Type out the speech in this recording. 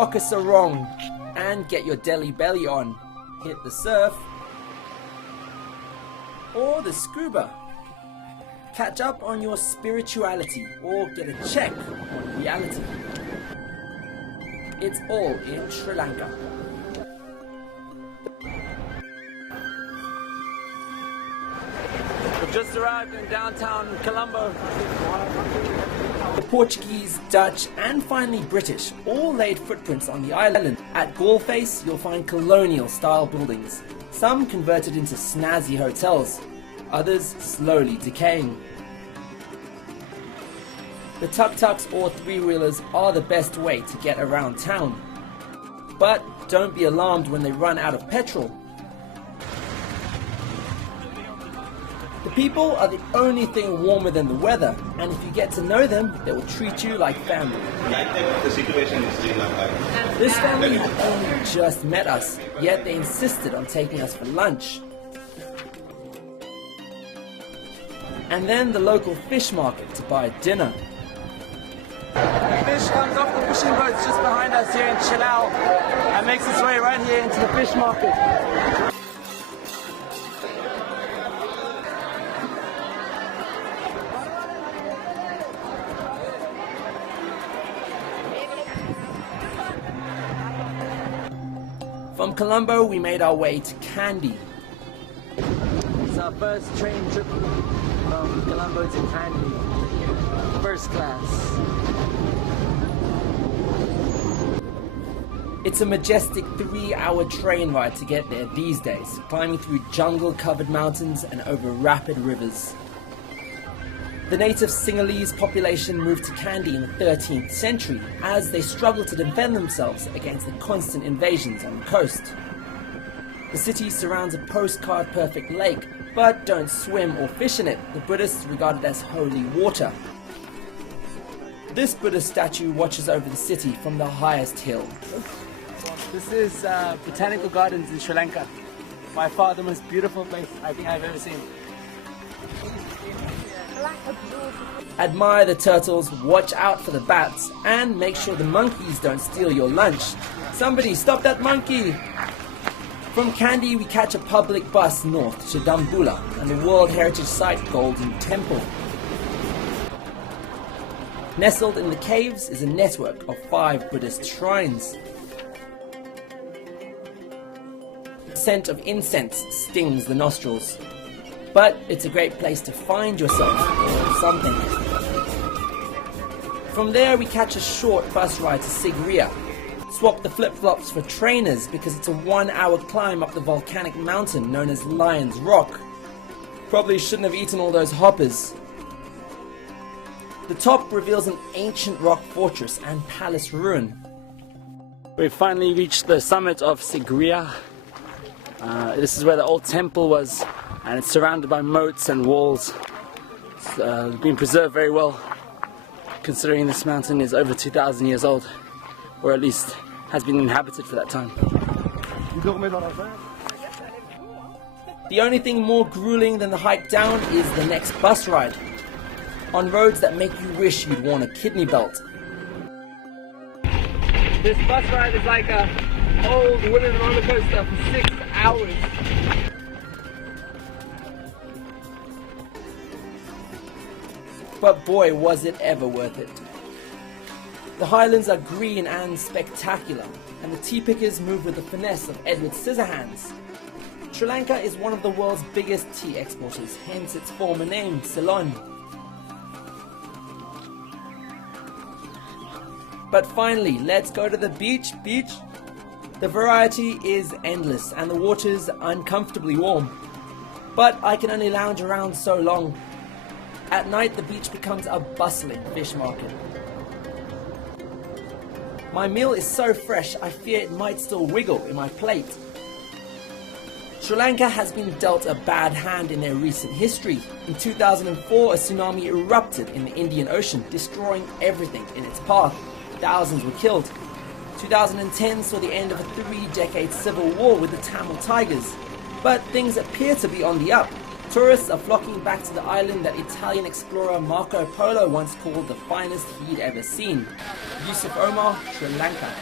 rock a sarong and get your Delhi belly on. Hit the surf or the scuba. Catch up on your spirituality or get a check on reality. It's all in Sri Lanka. We've just arrived in downtown Colombo. The Portuguese, Dutch and finally British all laid footprints on the island. At Gallface you'll find colonial style buildings, some converted into snazzy hotels, others slowly decaying. The tuk-tuks or three-wheelers are the best way to get around town. But don't be alarmed when they run out of petrol. The people are the only thing warmer than the weather, and if you get to know them, they will treat you like family. The situation in Sri Lanka. This family had only just met us, yet they insisted on taking us for lunch. And then the local fish market to buy dinner. The fish comes off the fishing boats just behind us here in Chilau and makes its way right here into the fish market. From Colombo we made our way to Kandy. It's our first train trip from Colombo to Kandy. First class. It's a majestic 3-hour train ride to get there these days, climbing through jungle-covered mountains and over rapid rivers. The native Sinhalese population moved to Kandy in the 13th century as they struggled to defend themselves against the constant invasions on the coast. The city surrounds a postcard-perfect lake, but don't swim or fish in it. The Buddhists regard it as holy water. This Buddha statue watches over the city from the highest hill. This is Botanical Gardens in Sri Lanka. By far the most beautiful place I think I've ever seen. Admire the turtles, watch out for the bats, and make sure the monkeys don't steal your lunch. Somebody stop that monkey! From Kandy we catch a public bus north to Dambulla and the World Heritage Site Golden Temple. Nestled in the caves is a network of 5 Buddhist shrines. The scent of incense stings the nostrils, but it's a great place to find yourself or something. From there we catch a short bus ride to Sigiriya. Swap the flip-flops for trainers because it's a 1-hour climb up the volcanic mountain known as Lion's Rock. Probably shouldn't have eaten all those hoppers. The top reveals an ancient rock fortress and palace ruin. We've finally reached the summit of Sigiriya. This is where the old temple was, and it's surrounded by moats and walls. It's been preserved very well, considering this mountain is over 2,000 years old, or at least has been inhabited for that time. The only thing more grueling than the hike down is the next bus ride, on roads that make you wish you'd worn a kidney belt. This bus ride is like a old wooden roller coaster for 6 hours. But boy, was it ever worth it. The highlands are green and spectacular, and the tea pickers move with the finesse of Edward Scissorhands. Sri Lanka is one of the world's biggest tea exporters, hence its former name, Ceylon. But finally, let's go to the beach. The variety is endless and the water's uncomfortably warm. But I can only lounge around so long. At night the beach becomes a bustling fish market. My meal is so fresh I fear it might still wiggle in my plate. Sri Lanka has been dealt a bad hand in their recent history. In 2004 a tsunami erupted in the Indian Ocean, destroying everything in its path. Thousands were killed. 2010 saw the end of a 3-decade civil war with the Tamil Tigers. But things appear to be on the up. Tourists are flocking back to the island that Italian explorer Marco Polo once called the finest he'd ever seen. Yusuf Omar, Sri Lanka.